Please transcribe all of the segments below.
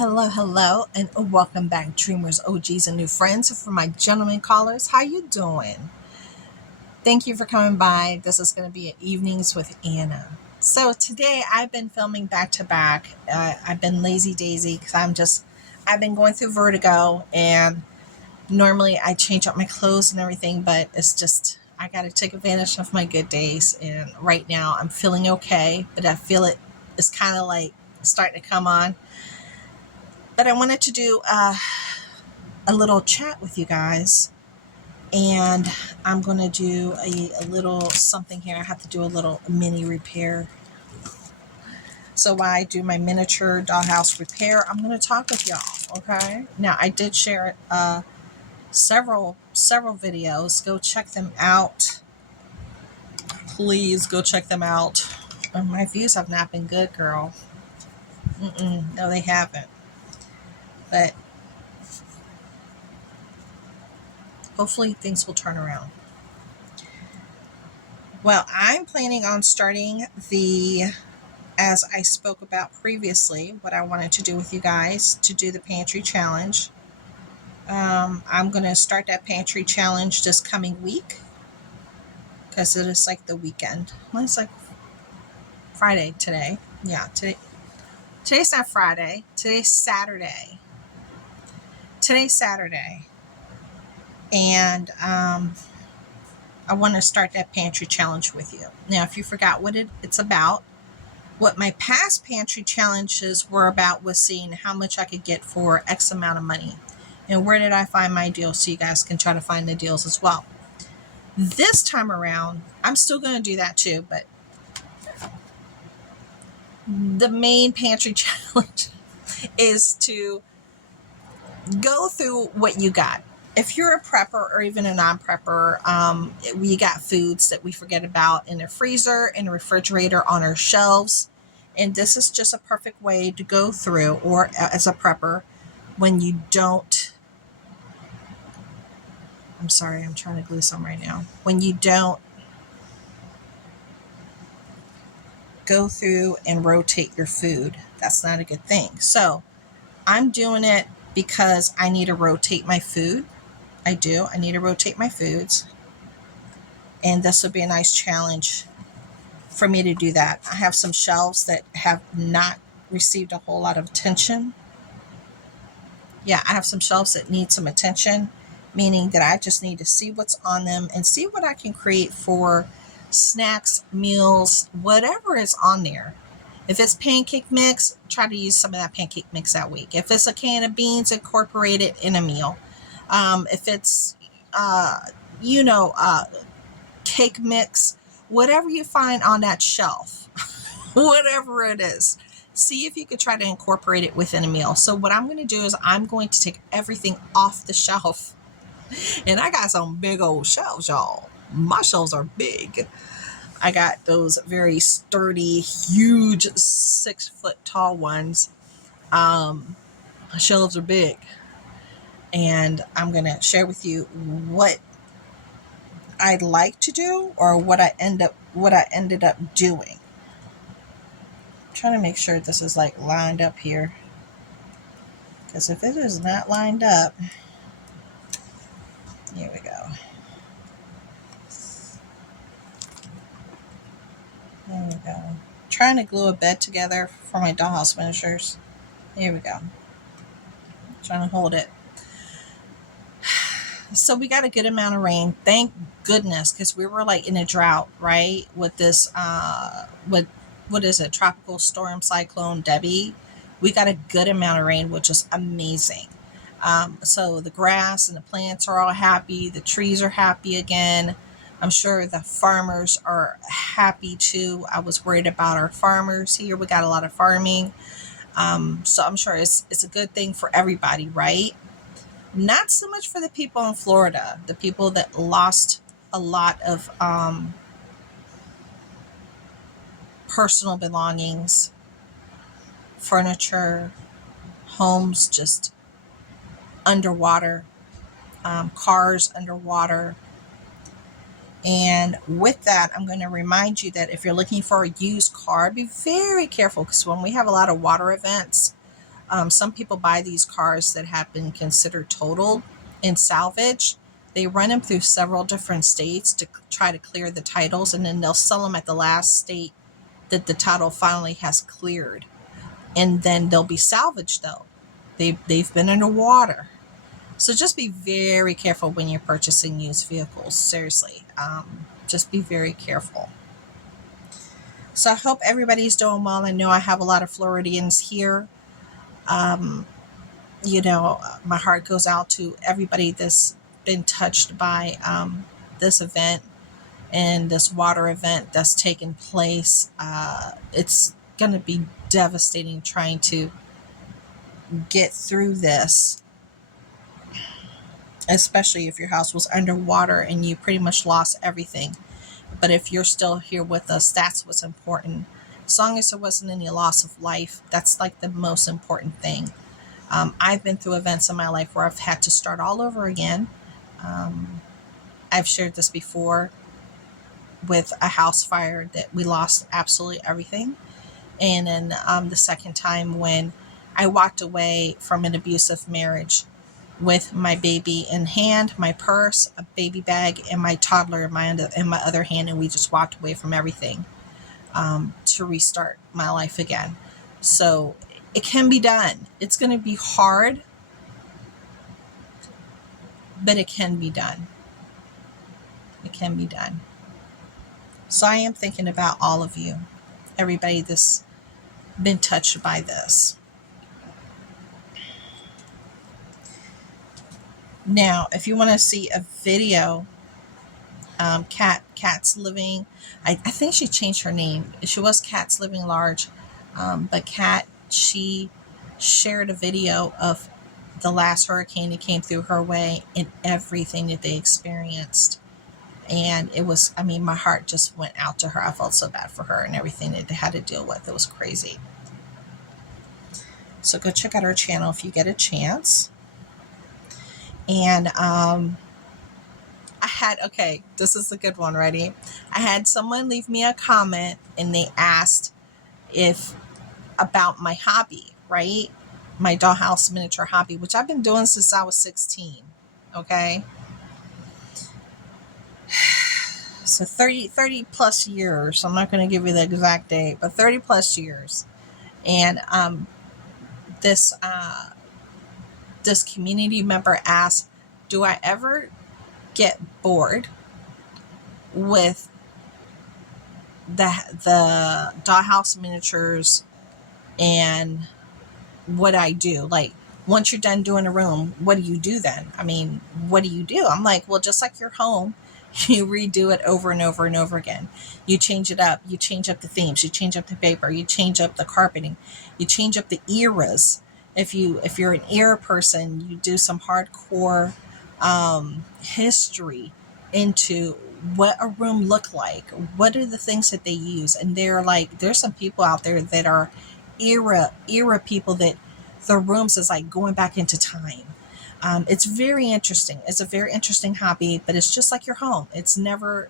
Hello, and welcome back, dreamers, OGs, and new friends. For my gentlemen callers, how you doing? Thank you for coming by. This is going to be Evenings with Anna. So today I've been filming back to back. I've been lazy daisy because I've been going through vertigo, and normally I change up my clothes and everything, but it's just I got to take advantage of my good days. And right now I'm feeling okay, but I feel it's kind of like starting to come on. But I wanted to do a little chat with you guys, and I'm going to do a little something here. I have to do a little mini repair. So while I do my miniature dollhouse repair, I'm going to talk with y'all, okay? Now, I did share several videos. Go check them out. Please go check them out. My views have not been good, girl. No, they haven't. But hopefully things will turn around. Well, I'm planning on starting as I spoke about previously, what I wanted to do with you guys, to do the pantry challenge. I'm going to start that pantry challenge this coming week because it is like the weekend. Well, it's like Friday today. Yeah, today's not Friday. Today's Saturday. And I want to start that pantry challenge with you. Now, if you forgot what it's about, what my past pantry challenges were about was seeing how much I could get for X amount of money. And where did I find my deals, so you guys can try to find the deals as well. This time around, I'm still going to do that too, but the main pantry challenge is to go through what you got. If you're a prepper or even a non-prepper, we got foods that we forget about in the freezer, in the refrigerator, on our shelves. And this is just a perfect way to go through, or as a prepper, when you don't, I'm sorry, I'm trying to glue some right now. When you don't go through and rotate your food, that's not a good thing. So I'm doing it because I need to rotate my food. I need to rotate my foods. And this would be a nice challenge for me to do that. I have some shelves that have not received a whole lot of attention. Yeah, I have some shelves that need some attention, meaning that I just need to see what's on them and see what I can create for snacks, meals, whatever is on there. If it's pancake mix, try to use some of that pancake mix that week. If it's a can of beans, incorporate it in a meal. If it's, cake mix, whatever you find on that shelf, whatever it is, see if you could try to incorporate it within a meal. So what I'm going to do is I'm going to take everything off the shelf. And I got some big old shelves, y'all. My shelves are big. I got those very sturdy, huge 6-foot tall ones. Shelves are big. And I'm going to share with you what I'd like to do, or what I ended up doing. I'm trying to make sure this is like lined up here, because if it is not lined up, here we go. There we go. I'm trying to glue a bed together for my dollhouse miniatures. Here we go. I'm trying to hold it. So we got a good amount of rain, thank goodness, because we were like in a drought, right? With this, what is it? Tropical storm cyclone Debbie. We got a good amount of rain, which is amazing. So the grass and the plants are all happy. The trees are happy again. I'm sure the farmers are happy too. I was worried about our farmers here. We got a lot of farming. So I'm sure it's a good thing for everybody, right? Not so much for the people in Florida, the people that lost a lot of personal belongings, furniture, homes just underwater, cars underwater. And with that, I'm going to remind you that if you're looking for a used car, be very careful, because when we have a lot of water events, Some people buy these cars that have been considered totaled and salvage. They run them through several different states to try to clear the titles, and then they'll sell them at the last state that the title finally has cleared. And then they'll be salvaged though. They've been underwater. So just be very careful when you're purchasing used vehicles. Seriously, just be very careful. So I hope everybody's doing well. I know I have a lot of Floridians here. My heart goes out to everybody that's been touched by this event and this water event that's taken place. It's going to be devastating trying to get through this, especially if your house was underwater and you pretty much lost everything. But if you're still here with us, that's what's important. As long as there wasn't any loss of life, that's like the most important thing. I've been through events in my life where I've had to start all over again. I've shared this before with a house fire that we lost absolutely everything. And then the second time when I walked away from an abusive marriage with my baby in hand, my purse, a baby bag, and my toddler in my other hand, and we just walked away from everything to restart my life again. So it can be done. It's going to be hard, but it can be done. It can be done. So I am thinking about all of you, everybody that's been touched by this. Now, if you want to see a video, Cat's Living, I think she changed her name. She was Cat's Living Large, but Cat, she shared a video of the last hurricane that came through her way and everything that they experienced. And it was, my heart just went out to her. I felt so bad for her and everything that they had to deal with. It was crazy. So go check out her channel if you get a chance. And this is a good one. Ready? I had someone leave me a comment and they asked about my hobby, right? My dollhouse miniature hobby, which I've been doing since I was 16. Okay. So 30 plus years. I'm not going to give you the exact date, but 30 plus years. And this community member asked, do I ever get bored with the dollhouse miniatures and what I do? Like, once you're done doing a room, what do you do then? What do you do? I'm like, well, just like your home, you redo it over and over and over again. You change it up. You change up the themes. You change up the paper. You change up the carpeting. You change up the eras. If you're an era person, you do some hardcore history into what a room looked like. What are the things that they use? And there's some people out there that are era people that their rooms is like going back into time. It's very interesting. It's a very interesting hobby, but it's just like your home. It's never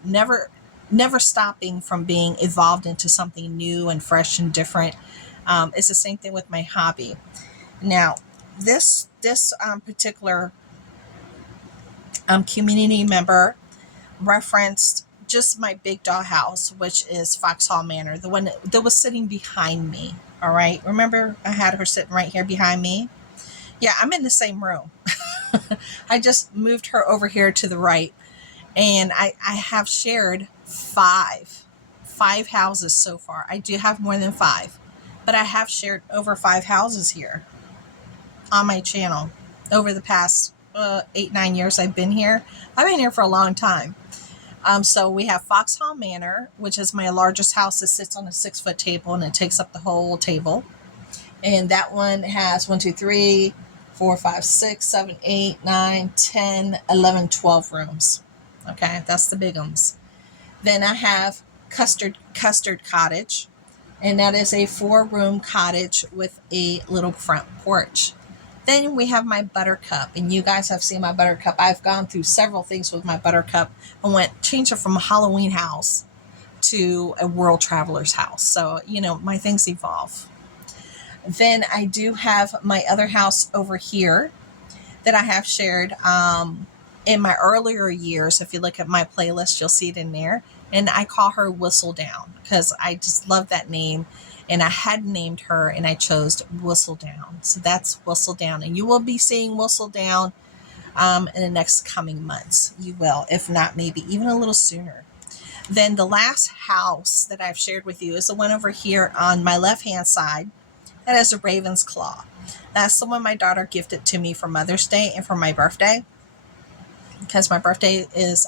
stopping from being evolved into something new and fresh and different. It's the same thing with my hobby. Now, this particular community member referenced just my big dollhouse, which is Foxhall Manor, the one that was sitting behind me. All right. Remember, I had her sitting right here behind me. Yeah, I'm in the same room. I just moved her over here to the right. And I have shared five houses so far. I do have more than 5, but I have shared over 5 houses here on my channel over the past 8-9 years I've been here. I've been here for a long time. So we have Foxhall Manor, which is my largest house that sits on a 6-foot table and it takes up the whole table. And that one has 1, 2, 3, 4, 5, 6, 7, 8, 9, 10, 11, 12 rooms. Okay, that's the big ones. Then I have Custard Cottage, and that is a 4-room cottage with a little front porch. Then we have my Buttercup, and you guys have seen my Buttercup. I've gone through several things with my Buttercup and changed it from a Halloween house to a world traveler's house. So, my things evolve. Then I do have my other house over here that I have shared in my earlier years. If you look at my playlist, you'll see it in there. And I call her Whistle Down because I just love that name. And I had named her and I chose Whistle Down. So that's Whistle Down. And you will be seeing Whistle Down in the next coming months. You will, if not maybe even a little sooner. Then the last house that I've shared with you is the one over here on my left-hand side. That is a Raven's Claw. That's the one my daughter gifted to me for Mother's Day and for my birthday. Because my birthday is,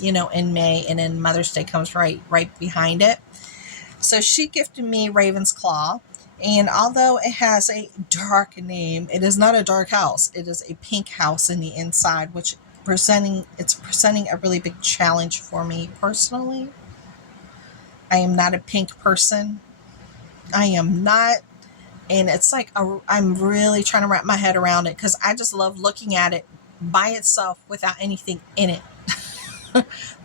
in May, and then Mother's Day comes right behind it. So she gifted me Raven's Claw. And although it has a dark name, it is not a dark house. It is a pink house in the inside, which presenting a really big challenge for me personally. I am not a pink person. I am not. And it's like I'm really trying to wrap my head around it because I just love looking at it by itself without anything in it.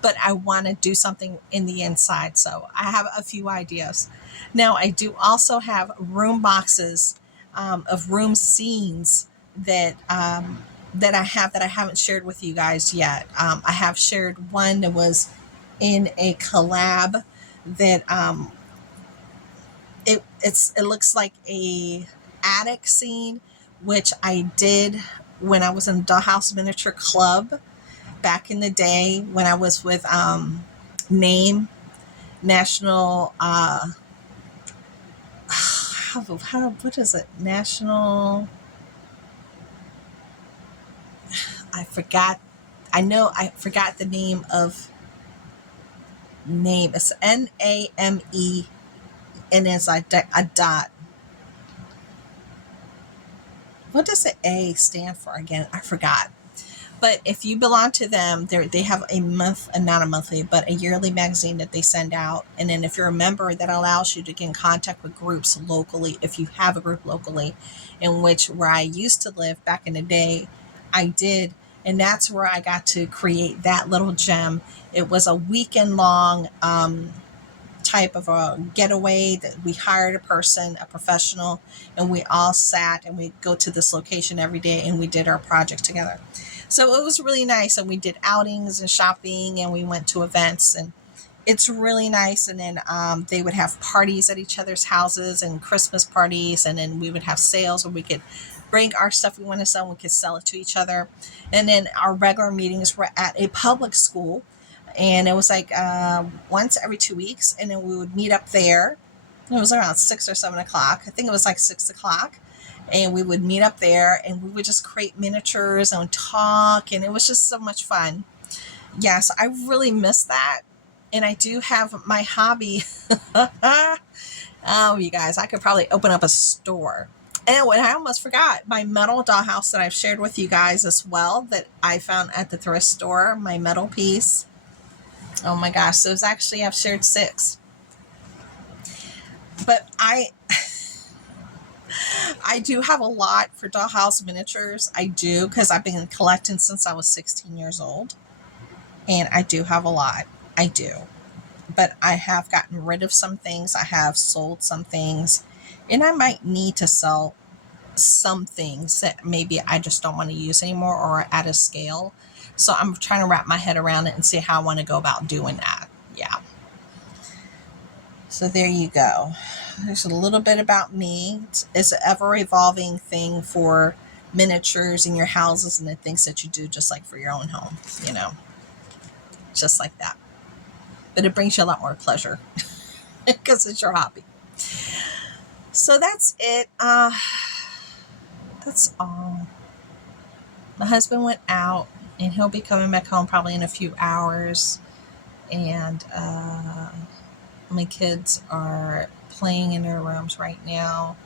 But I want to do something in the inside. So I have a few ideas. Now, I do also have room boxes of room scenes that I haven't shared with you guys yet. I have shared one that was in a collab that it looks like a attic scene, which I did when I was in Dollhouse Miniature Club back in the day when I was with NAME National what is it? National, I forgot the name of NAME. It's NAME and it's a dot. What does the A stand for again? I forgot. But if you belong to them, they have not a monthly, but a yearly magazine that they send out. And then if you're a member, that allows you to get in contact with groups locally. If you have a group locally, where I used to live back in the day, I did. And that's where I got to create that little gem. It was a weekend long type of a getaway that we hired a professional, and we all sat and we go to this location every day and we did our project together. So it was really nice, and we did outings and shopping, and we went to events, and it's really nice. And then they would have parties at each other's houses and Christmas parties, and then we would have sales where we could bring our stuff we want to sell and we could sell it to each other. And then our regular meetings were at a public school, and it was like once every 2 weeks, and then we would meet up there. It was around 6 or 7 o'clock. I think it was like 6 o'clock. And we would meet up there and we would just create miniatures and talk. And it was just so much fun. Yes, I really miss that. And I do have my hobby. Oh, you guys, I could probably open up a store. And I almost forgot my metal dollhouse that I've shared with you guys as well, that I found at the thrift store, my metal piece. Oh my gosh. So it's actually, I've shared 6. But I do have a lot for dollhouse miniatures. I do, because I've been collecting since I was 16 years old. And I do have a lot. I do. But I have gotten rid of some things. I have sold some things. And I might need to sell some things that maybe I just don't want to use anymore or at a scale. So I'm trying to wrap my head around it and see how I want to go about doing that. Yeah. So there you go. There's a little bit about me. It's an ever-evolving thing for miniatures in your houses and the things that you do just like for your own home, just like that. But it brings you a lot more pleasure because it's your hobby. So that's it. That's all. My husband went out, and he'll be coming back home probably in a few hours. And my kids are playing in their rooms right now,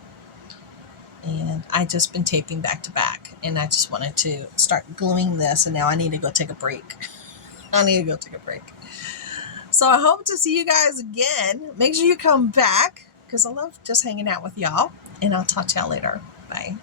and I just been taping back to back, and I just wanted to start gluing this, and now I need to go take a break. So I hope to see you guys again. Make sure you come back, because I love just hanging out with y'all, and I'll talk to y'all later. Bye.